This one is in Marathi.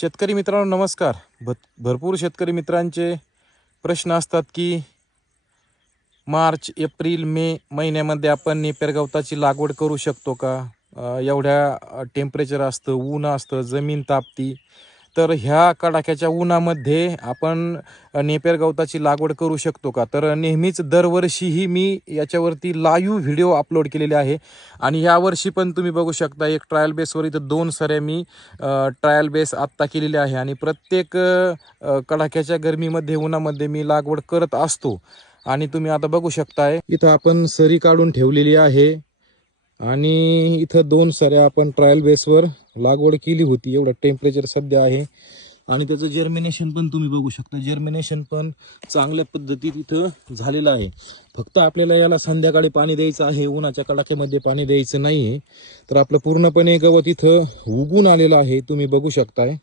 शेतकरी मित्रांनो नमस्कार. भरपूर शेतकरी मित्रांचे प्रश्न असतात की मार्च, एप्रिल, मे महिन्यामध्ये आपण नेपियर गवताची लागवड करू शकतो का? एवढ्या टेम्परेचर असतं, ऊन असतं, जमीन तापती. तर ह्या कडाक्याच्या उन्हामध्ये आपण नेपियर गवताची लागवड करू शकतो का? तर नेहमीच दरवर्षीही मी याच्यावरती लाईव्ह व्हिडिओ अपलोड केलेले आहे आणि यावर्षी पण तुम्ही बघू शकता एक ट्रायल बेसवर इथं 2 सऱ्या मी ट्रायल बेस आत्ता केलेले आहे आणि प्रत्येक कडाक्याच्या गरमीमध्ये, उन्हामध्ये मी लागवड करत असतो. आणि तुम्ही आता बघू शकताय इथं आपण सरी काढून ठेवलेली आहे आणि इथं 2 सऱ्या आपण ट्रायल बेसवर लागवड केली होती. एवढं टेम्परेचर सध्या आहे आणि त्याचं जर्मिनेशन पण तुम्ही बघू शकता. जर्मिनेशन पण चांगल्या पद्धतीत इथं झालेलं आहे. फक्त आपल्याला याला संध्याकाळी पाणी द्यायचं आहे, उन्हाच्या कडाक्यामध्ये पाणी द्यायचं नाही आहे. तर आपलं पूर्णपणे गवत इथं उगून आलेलं आहे, तुम्ही बघू शकताय.